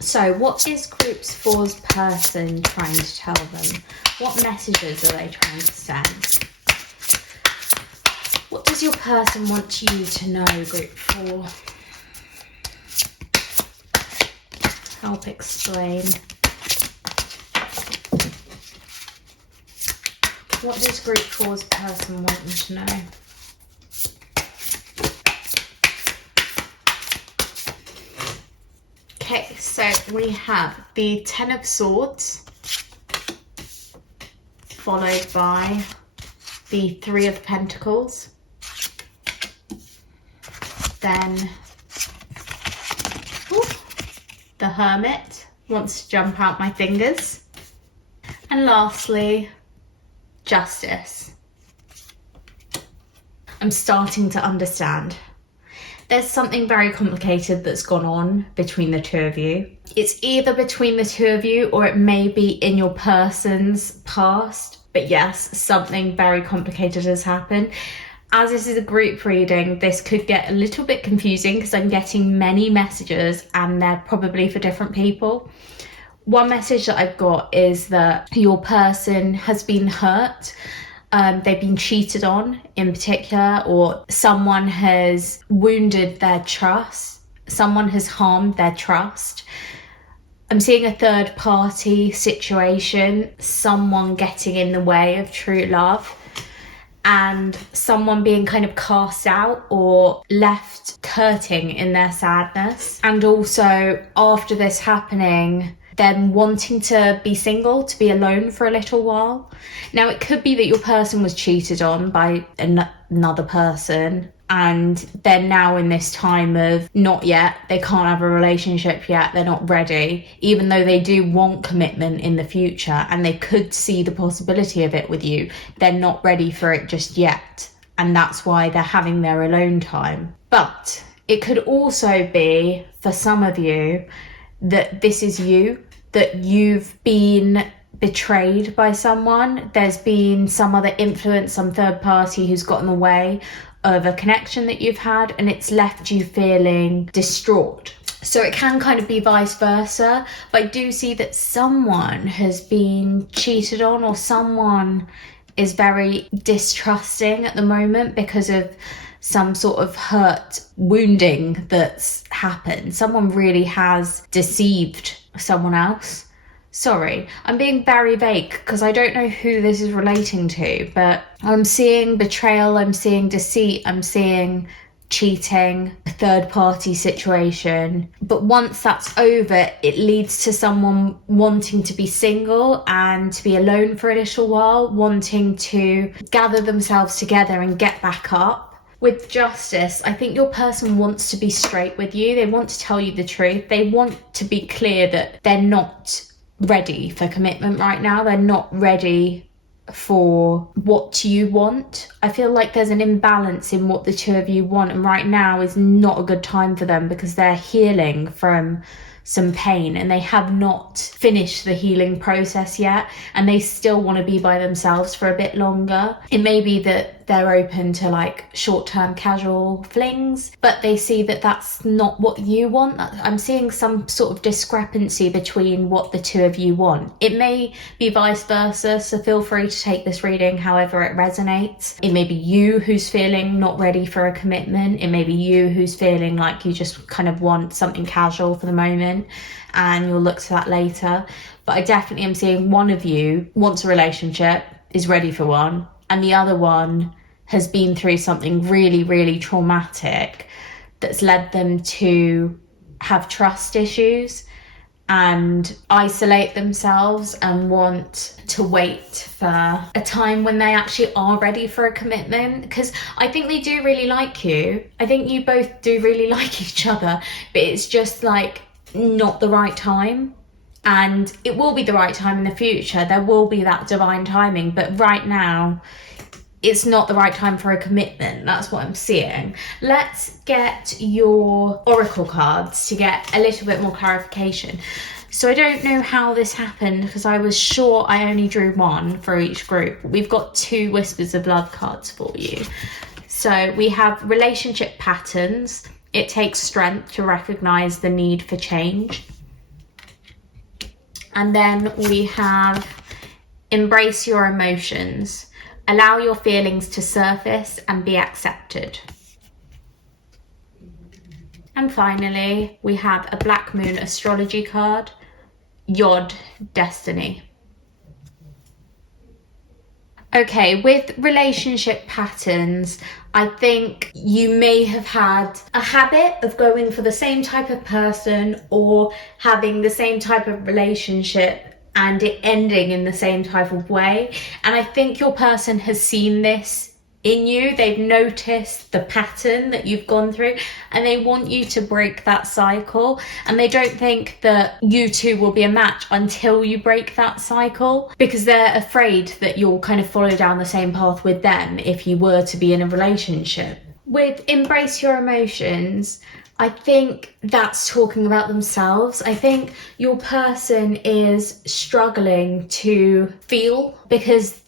So what is Group 4's person trying to tell them? What messages are they trying to send? What does your person want you to know, Group 4? Help explain. What does Group 4's person want you to know? Okay, so we have the Ten of Swords, followed by the Three of Pentacles, then the Hermit wants to jump out my fingers, and lastly, Justice. I'm starting to understand. There's something very complicated that's gone on between the two of you. It's either between the two of you or it may be in your person's past. But yes, something very complicated has happened. As this is a group reading, this could get a little bit confusing because I'm getting many messages and they're probably for different people. One message that I've got is that your person has been hurt. They've been cheated on in particular, or someone has wounded their trust. Someone has harmed their trust. I'm seeing a third party situation, someone getting in the way of true love, and someone being kind of cast out or left hurting in their sadness. And also after this happening, them wanting to be single, to be alone for a little while. Now, it could be that your person was cheated on by another person and they're now in this time of not yet, they can't have a relationship yet, they're not ready, even though they do want commitment in the future and they could see the possibility of it with you. They're not ready for it just yet, and that's why they're having their alone time. But it could also be, for some of you, that this is you, that you've been betrayed by someone. There's been some other influence, some third party who's got in the way of a connection that you've had, and it's left you feeling distraught. So it can kind of be vice versa, but I do see that someone has been cheated on, or someone is very distrusting at the moment because of some sort of hurt, wounding that's happened. Someone really has deceived someone else. Sorry, I'm being very vague because I don't know who this is relating to, but I'm seeing betrayal, I'm seeing deceit, I'm seeing cheating, a third party situation. But once that's over, it leads to someone wanting to be single and to be alone for a little while, wanting to gather themselves together and get back up. With justice, I think your person wants to be straight with you. They want to tell you the truth. They want to be clear that they're not ready for commitment right now. They're not ready for what you want. I feel like there's an imbalance in what the two of you want, and right now is not a good time for them because they're healing from some pain and they have not finished the healing process yet, and they still want to be by themselves for a bit longer. It may be that they're open to like short-term casual flings, but they see that that's not what you want. I'm seeing some sort of discrepancy between what the two of you want. It may be vice versa, so feel free to take this reading however it resonates. It may be you who's feeling not ready for a commitment. It may be you who's feeling like you just kind of want something casual for the moment and you'll look to that later. But I definitely am seeing one of you wants a relationship, is ready for one, and the other one has been through something really, really traumatic that's led them to have trust issues and isolate themselves and want to wait for a time when they actually are ready for a commitment. Because I think they do really like you. I think you both do really like each other, but it's just like not the right time. And it will be the right time in the future. There will be that divine timing, but right now it's not the right time for a commitment. That's what I'm seeing. Let's get your oracle cards to get a little bit more clarification. So I don't know how this happened because I was sure I only drew one for each group. We've got 2 Whispers of Love cards for you. So we have relationship patterns. It takes strength to recognize the need for change. And then we have embrace your emotions. Allow your feelings to surface and be accepted. And finally, we have a Black Moon astrology card, Yod, destiny. Okay, with relationship patterns, I think you may have had a habit of going for the same type of person or having the same type of relationship and it ending in the same type of way. And I think your person has seen this in you. They've noticed the pattern that you've gone through and they want you to break that cycle. And they don't think that you two will be a match until you break that cycle because they're afraid that you'll kind of follow down the same path with them if you were to be in a relationship. With embrace your emotions, I think that's talking about themselves. I think your person is struggling to feel because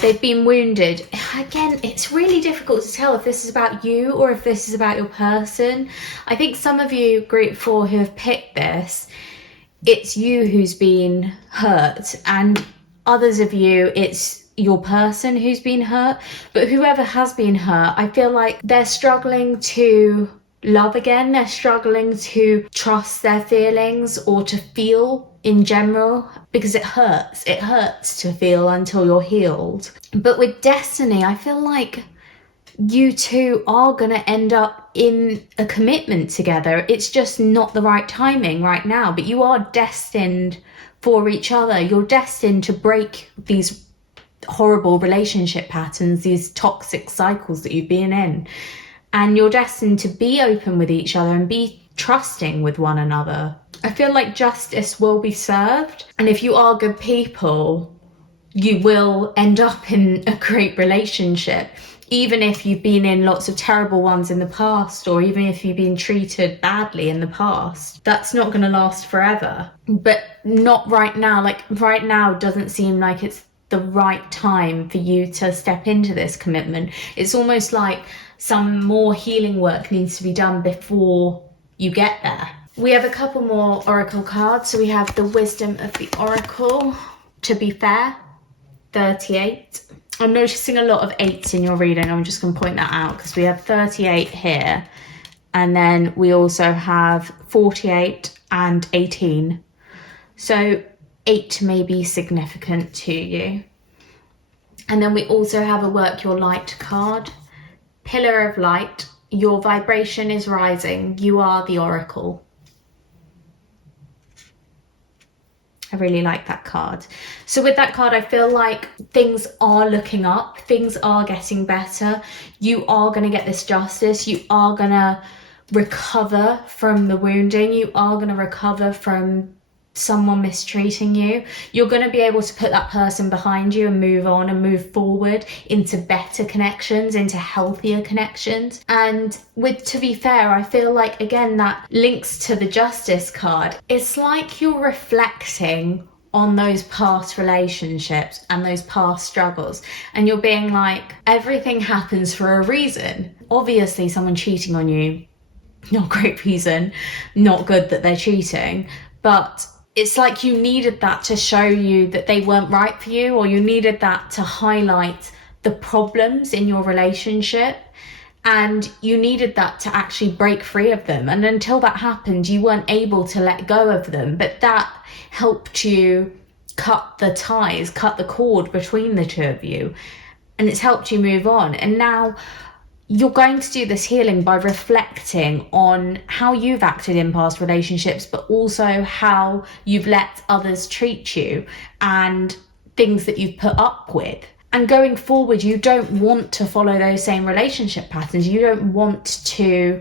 they've been wounded. Again, it's really difficult to tell if this is about you or if this is about your person. I think some of you, group 4, who have picked this, it's you who's been hurt, and others of you, it's your person who's been hurt. But whoever has been hurt, I feel like they're struggling to love again. They're struggling to trust their feelings or to feel in general because it hurts. It hurts to feel until you're healed. But with destiny, I feel like you two are going to end up in a commitment together. It's just not the right timing right now, but you are destined for each other. You're destined to break these horrible relationship patterns, these toxic cycles that you've been in. And you're destined to be open with each other and be trusting with one another. I feel like justice will be served. And if you are good people, you will end up in a great relationship. Even if you've been in lots of terrible ones in the past, or even if you've been treated badly in the past, that's not going to last forever. But not right now. Like right now doesn't seem like it's the right time for you to step into this commitment. It's almost like some more healing work needs to be done before you get there. We have a couple more oracle cards. So we have the Wisdom of the Oracle, to be fair, 38. I'm noticing a lot of 8s in your reading. I'm just going to point that out because we have 38 here. And then we also have 48 and 18. So 8 may be significant to you. And then we also have a Work Your Light card, Pillar of Light. your vibration is rising. You are the oracle. I really like that card. So with that card, I feel like things are looking up. Things are getting better. You are going to get this justice. You are going to recover from the wounding. You are going to recover from someone mistreating you. You're going to be able to put that person behind you and move on and move forward into better connections, into healthier connections. And with To Be Fair, I feel like, again, that links to the Justice card. It's like you're reflecting on those past relationships and those past struggles, and you're being like, everything happens for a reason. Obviously, someone cheating on you, not a great reason, not good that they're cheating, but it's like you needed that to show you that they weren't right for you, or you needed that to highlight the problems in your relationship, and you needed that to actually break free of them. And until that happened, you weren't able to let go of them, but that helped you cut the ties, cut the cord between the two of you, and it's helped you move on. And now you're going to do this healing by reflecting on how you've acted in past relationships, but also how you've let others treat you and things that you've put up with. And going forward, you don't want to follow those same relationship patterns. You don't want to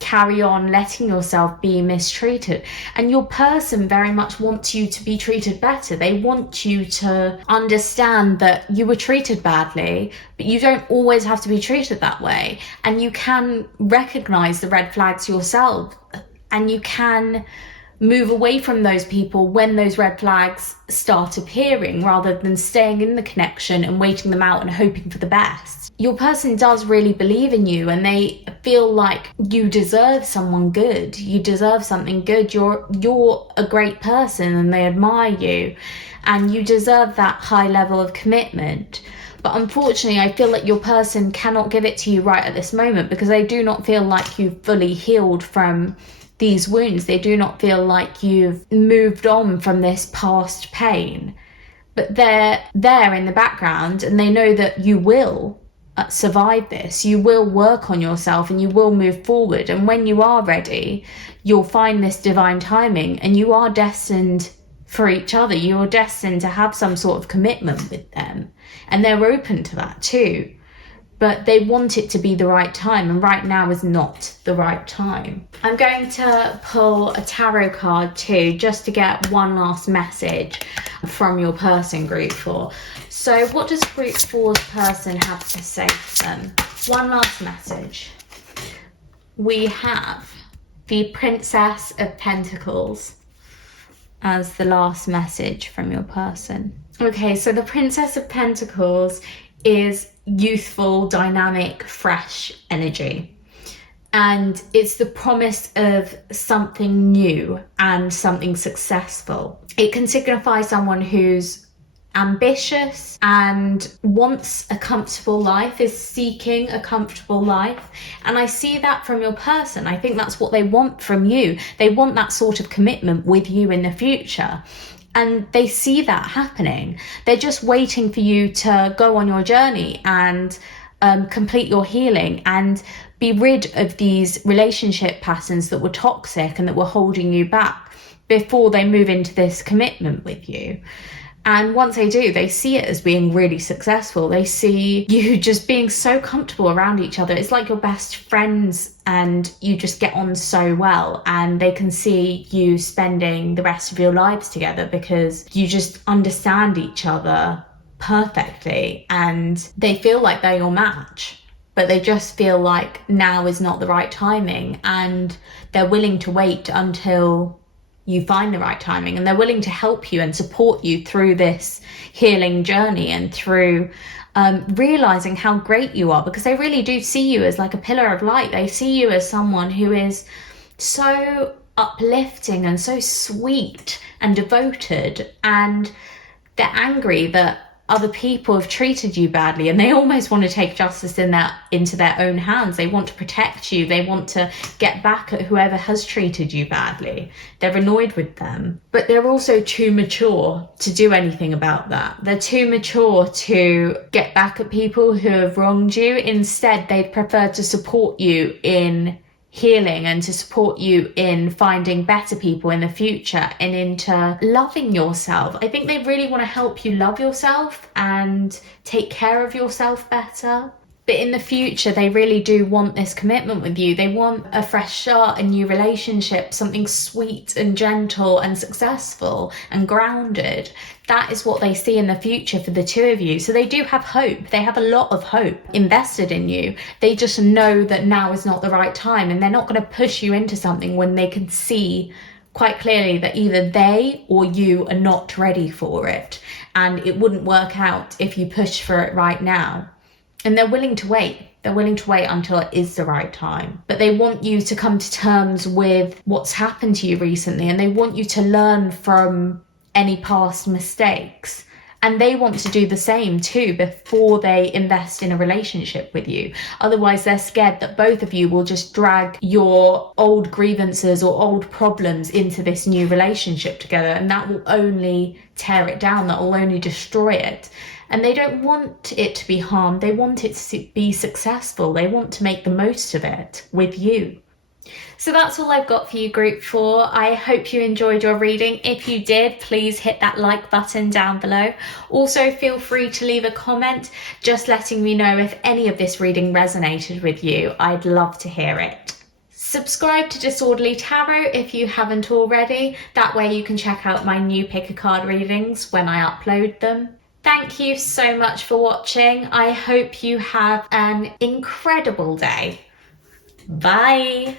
carry on letting yourself be mistreated. And your person very much wants you to be treated better. They want you to understand that you were treated badly, but you don't always have to be treated that way. And you can recognize the red flags yourself, and you can move away from those people when those red flags start appearing, rather than staying in the connection and waiting them out and hoping for the best. Your person does really believe in you, and they feel like you deserve someone good. You deserve something good. You're a great person, and they admire you, and you deserve that high level of commitment. But unfortunately, I feel like your person cannot give it to you right at this moment, because they do not feel like you've fully healed from these wounds. They do not feel like you've moved on from this past pain. But they're there in the background, and they know that you will survive this. You will work on yourself, and you will move forward. And when you are ready, you'll find this divine timing, and you are destined for each other. You are destined to have some sort of commitment with them, and they're open to that too. But they want it to be the right time, and right now is not the right time. I'm going to pull a tarot card too, just to get one last message from your person, group 4. So what does group 4's person have to say to them? One last message. We have the Princess of Pentacles as the last message from your person. Okay, so the Princess of Pentacles is youthful, dynamic, fresh energy. And it's the promise of something new and something successful. It can signify someone who's ambitious and wants a comfortable life, is seeking a comfortable life. And I see that from your person. I think that's what they want from you. They want that sort of commitment with you in the future. And they see that happening. They're just waiting for you to go on your journey and complete your healing and be rid of these relationship patterns that were toxic and that were holding you back before they move into this commitment with you. And once they do, they see it as being really successful. They see you just being so comfortable around each other. It's like you're best friends and you just get on so well. And they can see you spending the rest of your lives together because you just understand each other perfectly. And they feel like they're your match, but they just feel like now is not the right timing. And they're willing to wait until you find the right timing, and they're willing to help you and support you through this healing journey and through realizing how great you are, because they really do see you as like a pillar of light. They see you as someone who is so uplifting and so sweet and devoted, and they're angry that other people have treated you badly, and they almost want to take justice into their own hands. They want to protect you. They want to get back at whoever has treated you badly. They're annoyed with them, but they're also too mature to do anything about that. They're too mature to get back at people who have wronged you. Instead, they'd prefer to support you in healing and to support you in finding better people in the future and into loving yourself. I think they really want to help you love yourself and take care of yourself better. But in the future, they really do want this commitment with you. They want a fresh start, a new relationship, something sweet and gentle and successful and grounded. That is what they see in the future for the two of you. So they do have hope. They have a lot of hope invested in you. They just know that now is not the right time, and they're not going to push you into something when they can see quite clearly that either they or you are not ready for it, and it wouldn't work out if you push for it right now. And they're willing to wait. They're willing to wait until it is the right time. But they want you to come to terms with what's happened to you recently, and they want you to learn from any past mistakes. And they want to do the same too before they invest in a relationship with you. Otherwise, they're scared that both of you will just drag your old grievances or old problems into this new relationship together, and that will only tear it down. That will only destroy it. And they don't want it to be harmed. They want it to be successful. They want to make the most of it with you. So that's all I've got for you, Group 4. I hope you enjoyed your reading. If you did, please hit that like button down below. Also, feel free to leave a comment just letting me know if any of this reading resonated with you. I'd love to hear it. Subscribe to Disorderly Tarot if you haven't already. That way you can check out my new pick a card readings when I upload them. Thank you so much for watching. I hope you have an incredible day. Bye.